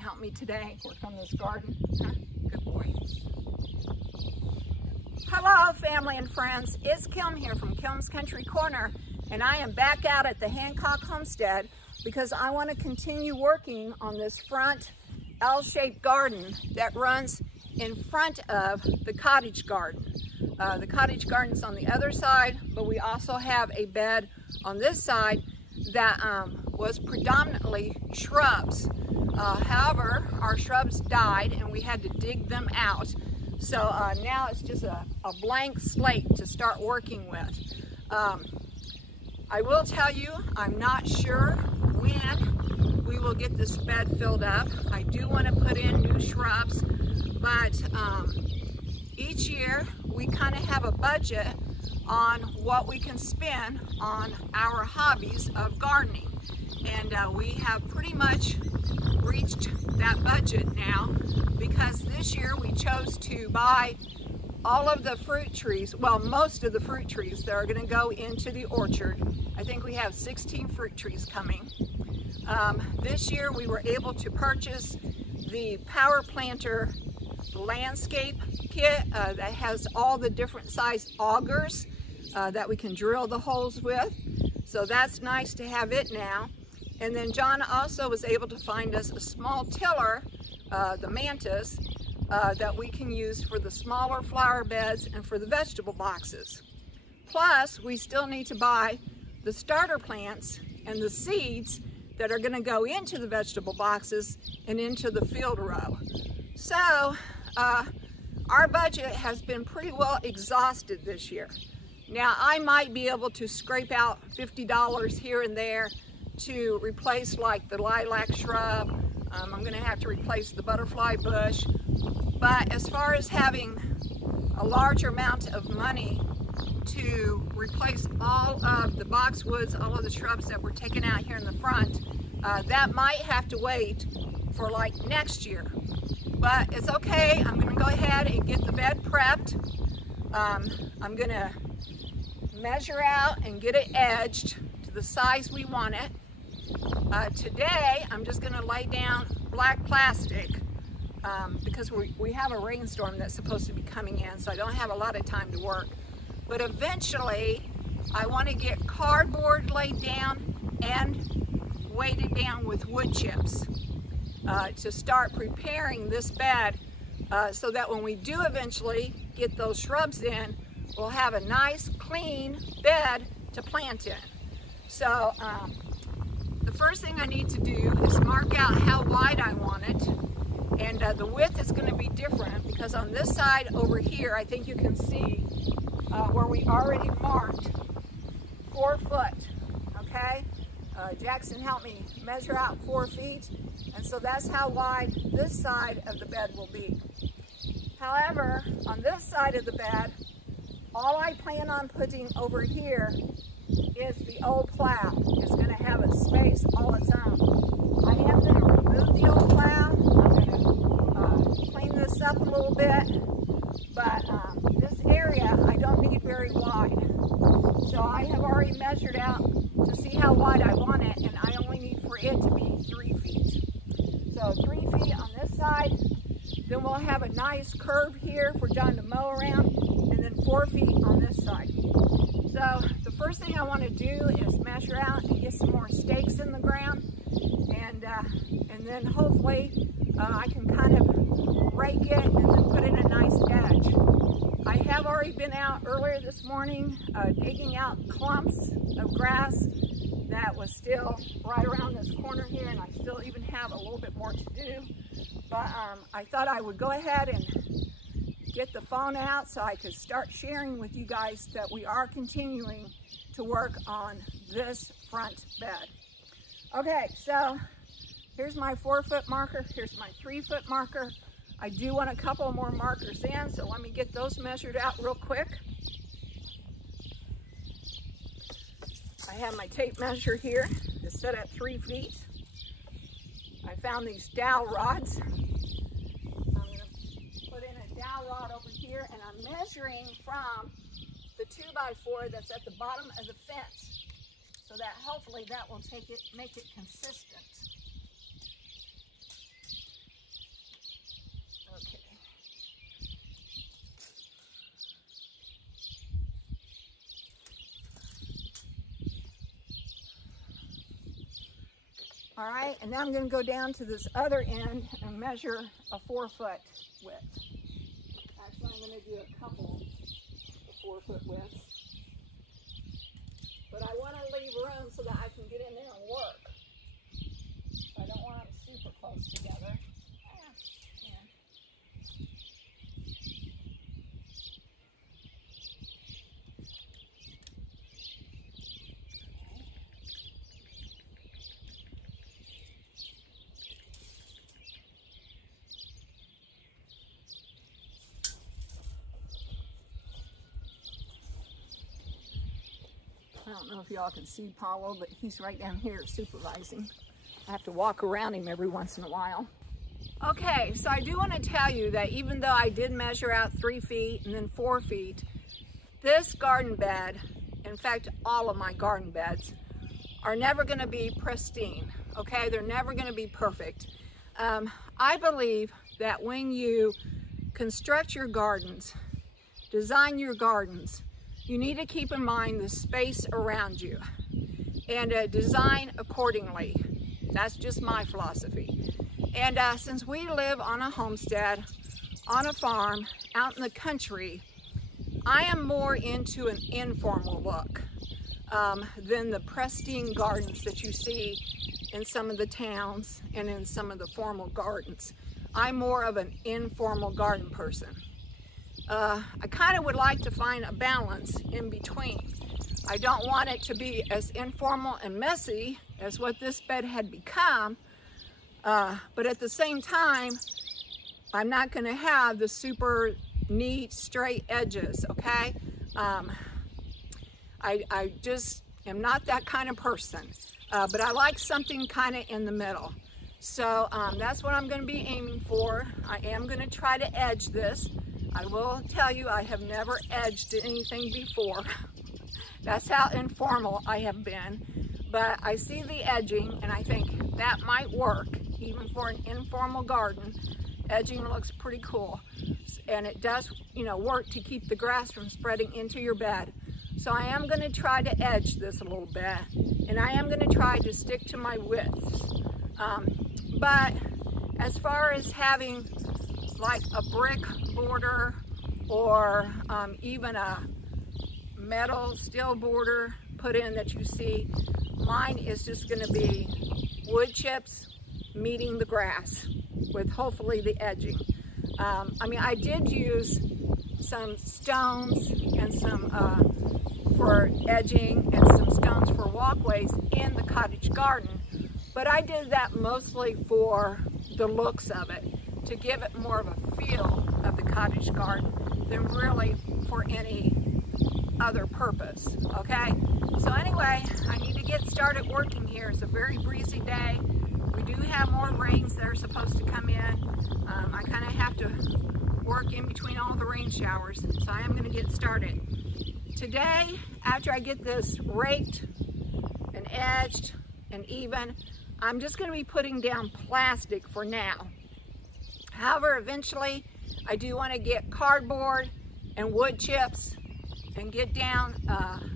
help me today work on this garden? Huh? Good boy. Hello, family and friends. It's Kim here from Kim's Country Corner, and I am back out at the Hancock Homestead because I want to continue working on this front L-shaped garden that runs in front of the cottage garden. The cottage garden's on the other side, but we also have a bed on this side that was predominantly shrubs. However, our shrubs died and we had to dig them out. So now it's just a blank slate to start working with. I will tell you, I'm not sure when we will get this bed filled up. I do want to put in new shrubs, but each year we kind of have a budget on what we can spend on our hobbies of gardening. And we have pretty much reached that budget now, because this year we chose to buy all of the fruit trees, well, most of the fruit trees that are going to go into the orchard. I think we have 16 fruit trees coming. This year we were able to purchase the Power Planter landscape kit that has all the different size augers that we can drill the holes with. So that's nice to have it now. And then John also was able to find us a small tiller, the Mantis, that we can use for the smaller flower beds and for the vegetable boxes. Plus, we still need to buy the starter plants and the seeds that are going to go into the vegetable boxes and into the field row. So, our budget has been pretty well exhausted this year. Now, I might be able to scrape out $50 here and there to replace like the lilac shrub. I'm going to have to replace the butterfly bush. But as far as having a large amount of money to replace all of the boxwoods, all of the shrubs that were taken out here in the front, that might have to wait for like next year. But it's okay. I'm going to go ahead and get the bed prepped. I'm going to measure out and get it edged to the size we want it. Today, I'm just going to lay down black plastic because we have a rainstorm that's supposed to be coming in, so I don't have a lot of time to work. But eventually, I want to get cardboard laid down and weighted down with wood chips to start preparing this bed so that when we do eventually get those shrubs in, we'll have a nice, clean bed to plant in. So, the first thing I need to do is mark out how wide I want it, and the width is going to be different because on this side over here, I think you can see where we already marked 4 foot, okay? Jackson helped me measure out 4 feet, and so that's how wide this side of the bed will be. However, on this side of the bed, all I plan on putting over here is the old plow. It's going to have a space all its own. I am going to remove the old plow. I'm going to clean this up a little bit, but this area I don't need very wide. So I have already measured out to see how wide I want it, and I only need for it to be 3 feet. So 3 feet on this side, then we'll have a nice curve here for John to mow around, and then 4 feet on this side. So the first thing I want to do is measure out and get some more stakes in the ground, and then hopefully I can kind of rake it and then put in a nice edge. I have already been out earlier this morning digging out clumps of grass that was still right around this corner here, and I still even have a little bit more to do. But I thought I would go ahead and get the phone out so I could start sharing with you guys that we are continuing to work on this front bed. Okay, so here's my 4 foot marker, here's my 3 foot marker. I do want a couple more markers in, so let me get those measured out real quick. I have my tape measure here. It's set at 3 feet. I found these Dow Rods. I'm going to put in a Dow rod over here, and I'm measuring from the 2x4 that's at the bottom of the fence, so that hopefully that will make it consistent. All right, and now I'm going to go down to this other end and measure a 4-foot width. Actually, I'm going to do a couple of 4-foot widths. But I want to leave room so that I can get in there and work. I don't want them super close together. I don't know if y'all can see Paulo, but he's right down here supervising. I have to walk around him every once in a while. Okay, so I do want to tell you that even though I did measure out 3 feet and then 4 feet, this garden bed, in fact, all of my garden beds, are never going to be pristine, okay? They're never going to be perfect. I believe that when you construct your gardens, design your gardens, you need to keep in mind the space around you and design accordingly. That's just my philosophy. And since we live on a homestead, on a farm, out in the country, I am more into an informal look than the pristine gardens that you see in some of the towns and in some of the formal gardens. I'm more of an informal garden person. I kind of would like to find a balance in between. I don't want it to be as informal and messy as what this bed had become, but at the same time, I'm not going to have the super neat, straight edges, okay? I just am not that kind of person, but I like something kind of in the middle. So that's what I'm going to be aiming for. I am going to try to edge this. I will tell you, I have never edged anything before. That's how informal I have been. But I see the edging, and I think that might work, even for an informal garden. Edging looks pretty cool. And it does, you know, work to keep the grass from spreading into your bed. So I am going to try to edge this a little bit, and I am going to try to stick to my widths. But as far as having like a brick border or even a metal steel border put in that you see, mine is just going to be wood chips meeting the grass with hopefully the edging. I mean, I did use some stones and some for edging and some stones for walkways in the cottage garden, but I did that mostly for the looks of it, to give it more of a feel of the cottage garden than really for any other purpose, okay? So anyway, I need to get started working here. It's a very breezy day. We do have more rains that are supposed to come in. I kind of have to work in between all the rain showers, so I am going to get started. Today, after I get this raked and edged and even, I'm just going to be putting down plastic for now. However, eventually, I do want to get cardboard and wood chips and get down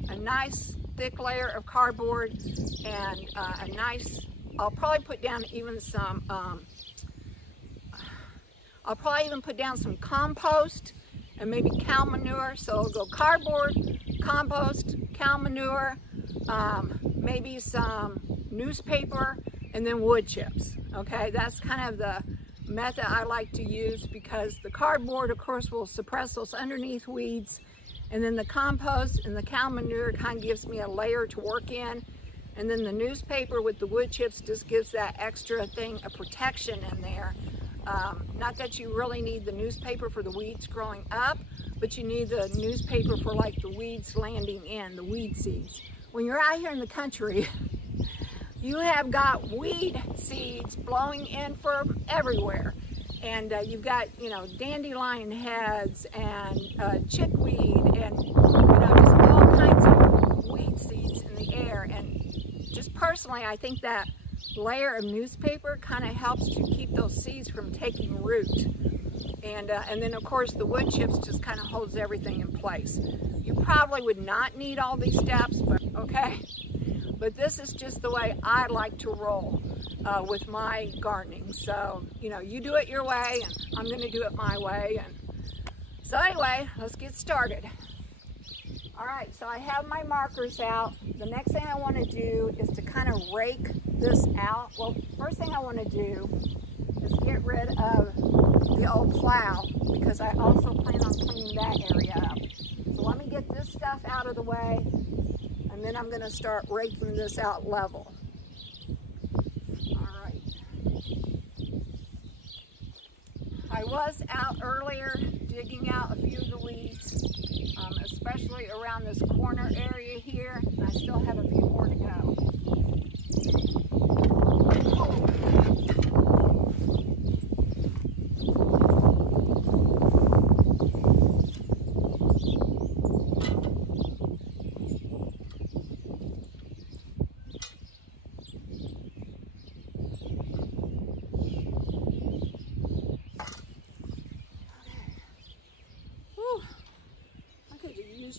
a nice thick layer of cardboard and a nice, I'll probably put down even some, I'll probably even put down some compost and maybe cow manure. So it'll go cardboard, compost, cow manure, maybe some newspaper, and then wood chips. Okay, that's kind of the method I like to use, because the cardboard, of course, will suppress those underneath weeds, and then the compost and the cow manure kind of gives me a layer to work in, and then the newspaper with the wood chips just gives that extra thing of protection in there. Not that you really need the newspaper for the weeds growing up, but you need the newspaper for like the weeds landing in, the weed seeds. When you're out here in the country, you have got weed seeds blowing in from everywhere. And you've got, you know, dandelion heads and chickweed and, you know, just all kinds of weed seeds in the air. And just personally, I think that layer of newspaper kind of helps to keep those seeds from taking root. And then, of course, the wood chips just kind of holds everything in place. You probably would not need all these steps, but okay. but this is just the way I like to roll with my gardening. So, you know, you do it your way and I'm gonna do it my way. And so anyway, let's get started. All right, so I have my markers out. The next thing I want to do is to kind of rake this out. Well, first thing I want to do is get rid of the old plow, because I also plan on cleaning that area up. So let me get this stuff out of the way, and then I'm going to start raking this out level. All right. I was out earlier digging out a few of the weeds, especially around this corner area here, and I still have a few more to go.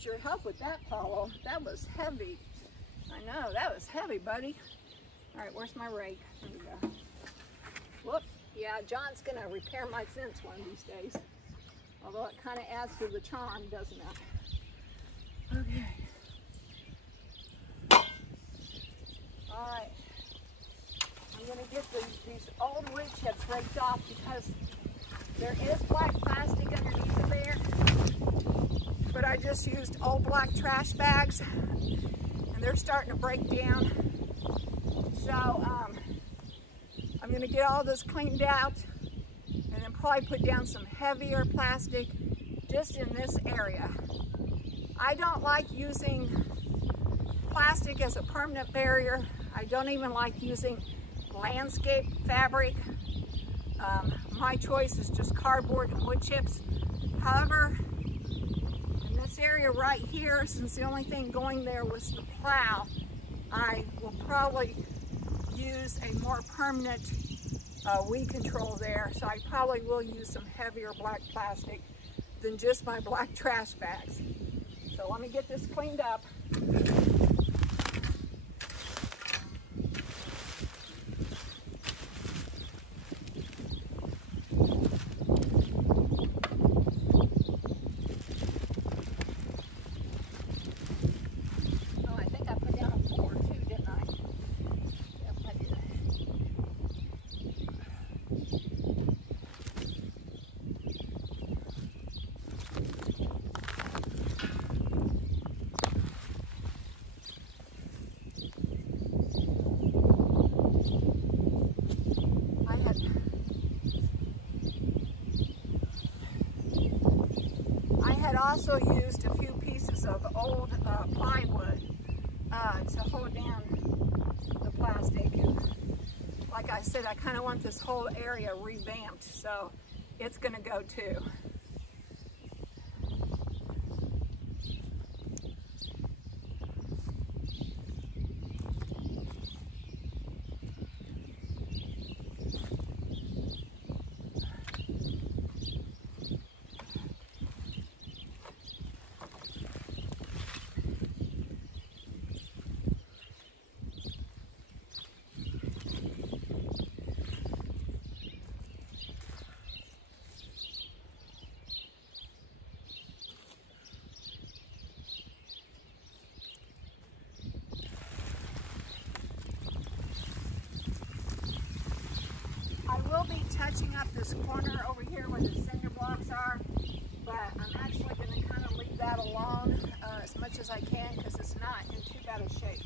Your help with that, Paulo. That was heavy. I know, that was heavy, buddy. All right, where's my rake? There we go. Whoop. Yeah, John's gonna repair my fence one of these days. Although it kind of adds to the charm, doesn't it? Okay. All right. I'm gonna get these old wood chips raked off because there is black plastic underneath of there. But I just used old black trash bags and they're starting to break down. So I'm gonna get all this cleaned out and then probably put down some heavier plastic just in this area. I don't like using plastic as a permanent barrier. I don't even like using landscape fabric. My choice is just cardboard and wood chips. However, this area right here, since the only thing going there was the plow, I will probably use a more permanent weed control there. So I probably will use some heavier black plastic than just my black trash bags. So let me get this cleaned up. Also used a few pieces of old plywood to hold down the plastic. Like I said, I kind of want this whole area revamped, so it's going to go too. Touching up this corner over here where the cinder blocks are, but I'm actually going to kind of leave that alone as much as I can because it's not in too bad a shape.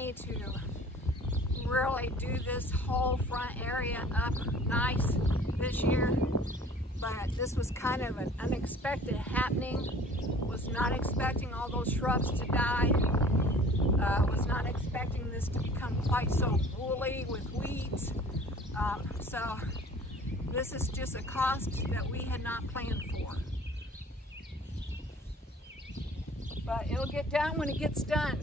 money to really do this whole front area up nice this year, but this was kind of an unexpected happening. Was not expecting all those shrubs to die. Was not expecting this to become quite so woolly with weeds. So this is just a cost that we had not planned for. But it'll get done when it gets done.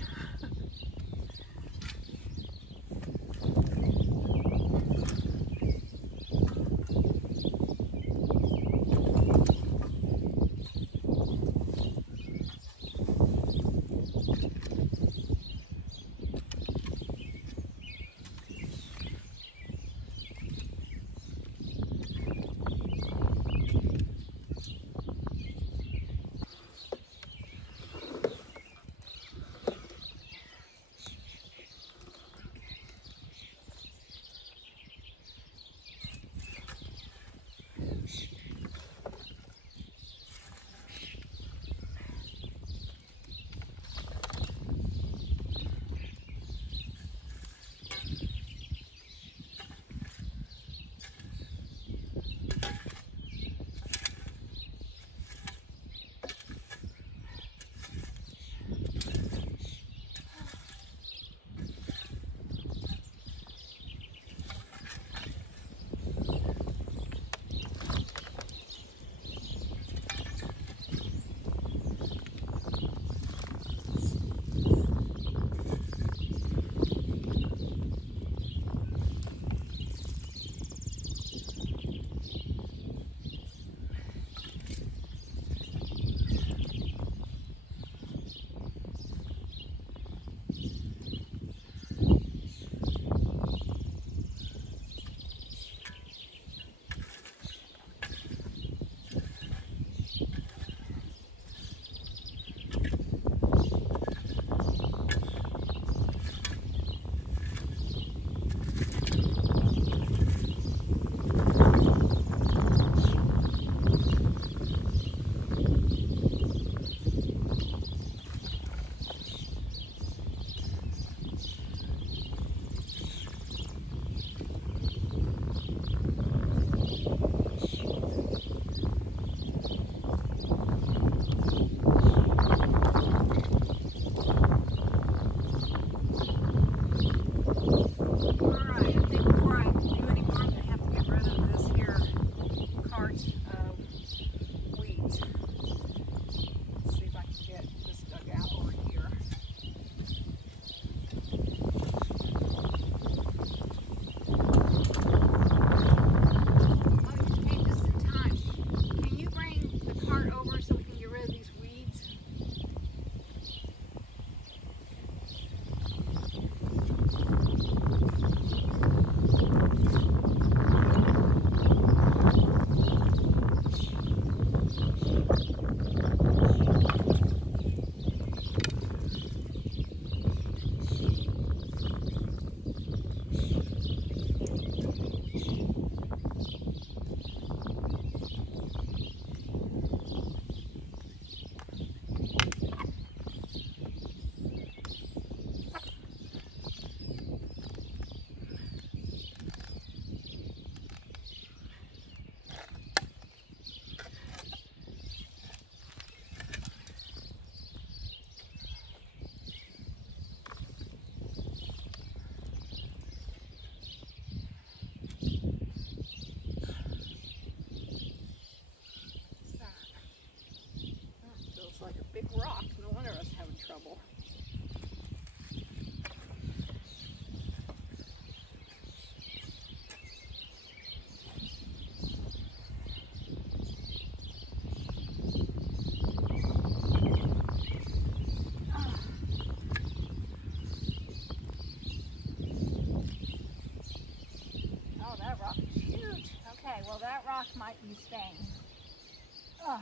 trouble. Oh, that rock is huge. Okay, well that rock might be staying. Oh.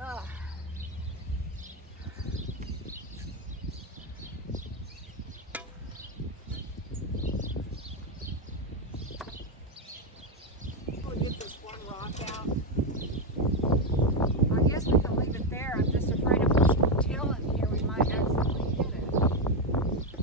Oh. We'll get this one rock out. I guess we can leave it there. I'm just afraid if we till in here, we might accidentally hit it.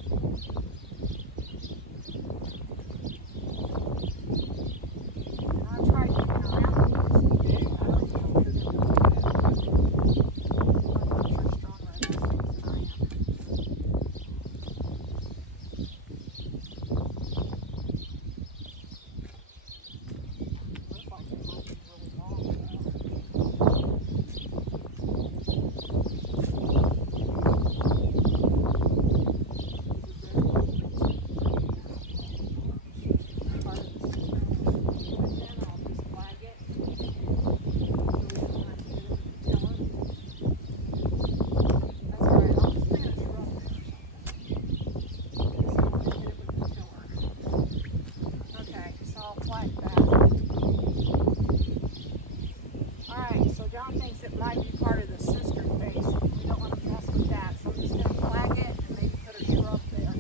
Alright, so John thinks it might be part of the cistern base. We don't want to mess with that, so I'm just going to flag it and maybe put a shrub there.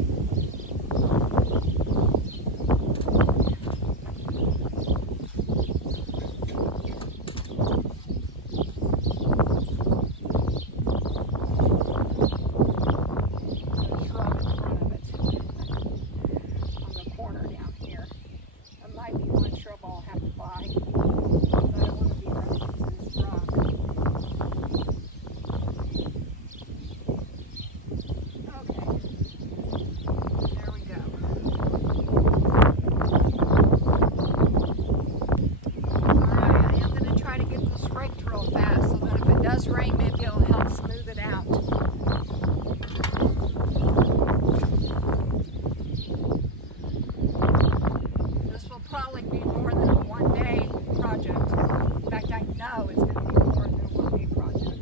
Rain, maybe it'll help smooth it out. This will probably be more than a one-day project. In fact, I know it's going to be more than a one-day project.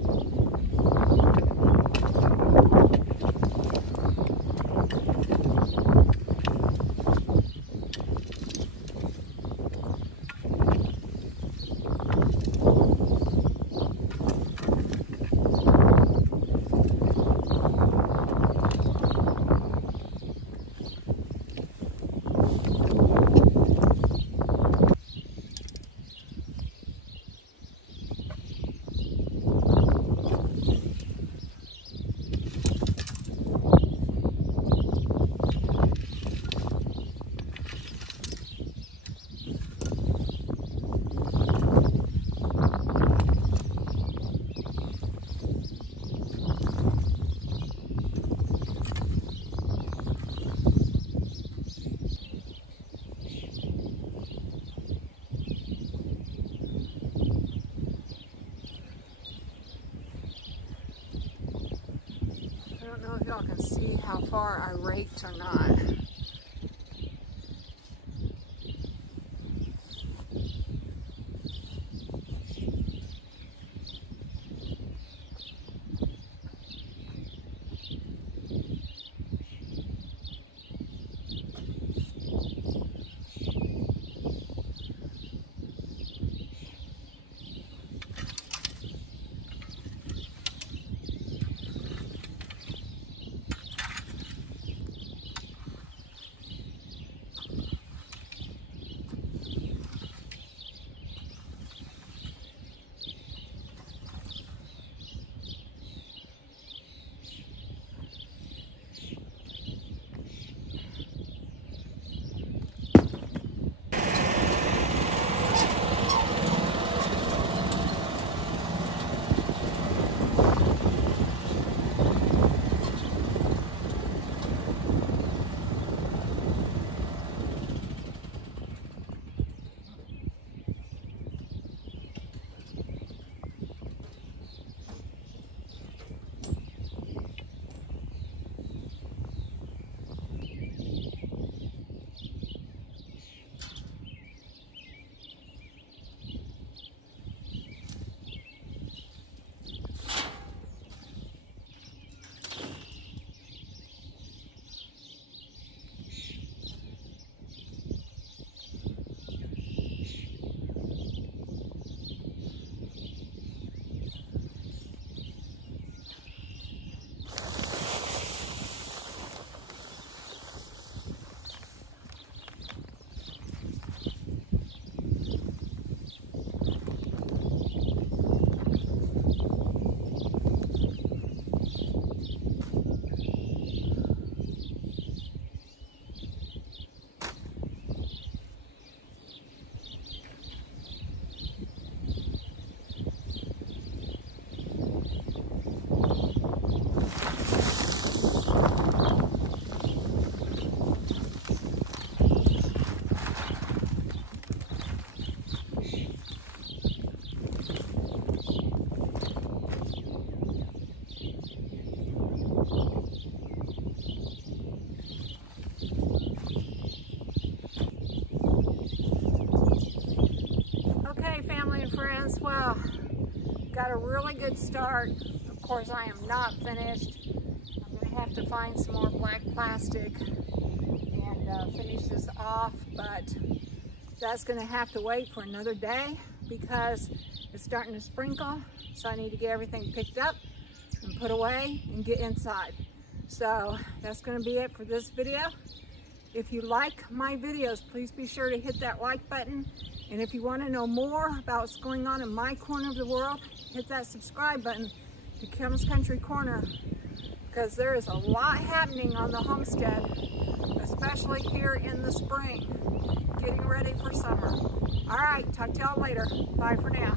I don't know if y'all can see how far I raked or not. Well, got a really good start. Of course, I am not finished. I'm going to have to find some more black plastic and finish this off, but that's going to have to wait for another day because It's starting to sprinkle, so I need to get everything picked up and put away and get inside. So that's going to be it for this video. If you like my videos, please be sure to hit that like button. And if you want to know more about what's going on in my corner of the world, hit that subscribe button to Kim's Country Corner, because there is a lot happening on the homestead, especially here in the spring, getting ready for summer. All right, talk to y'all later. Bye for now.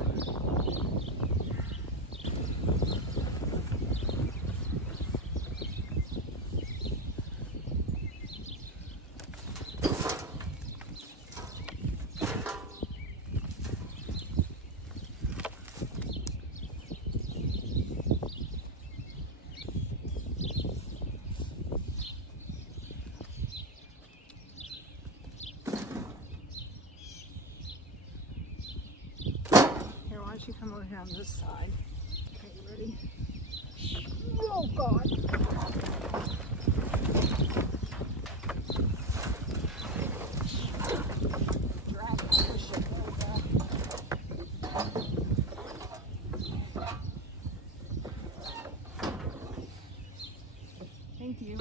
You come over here on this side. Okay, you ready? Oh God! Drag and push it. Thank you.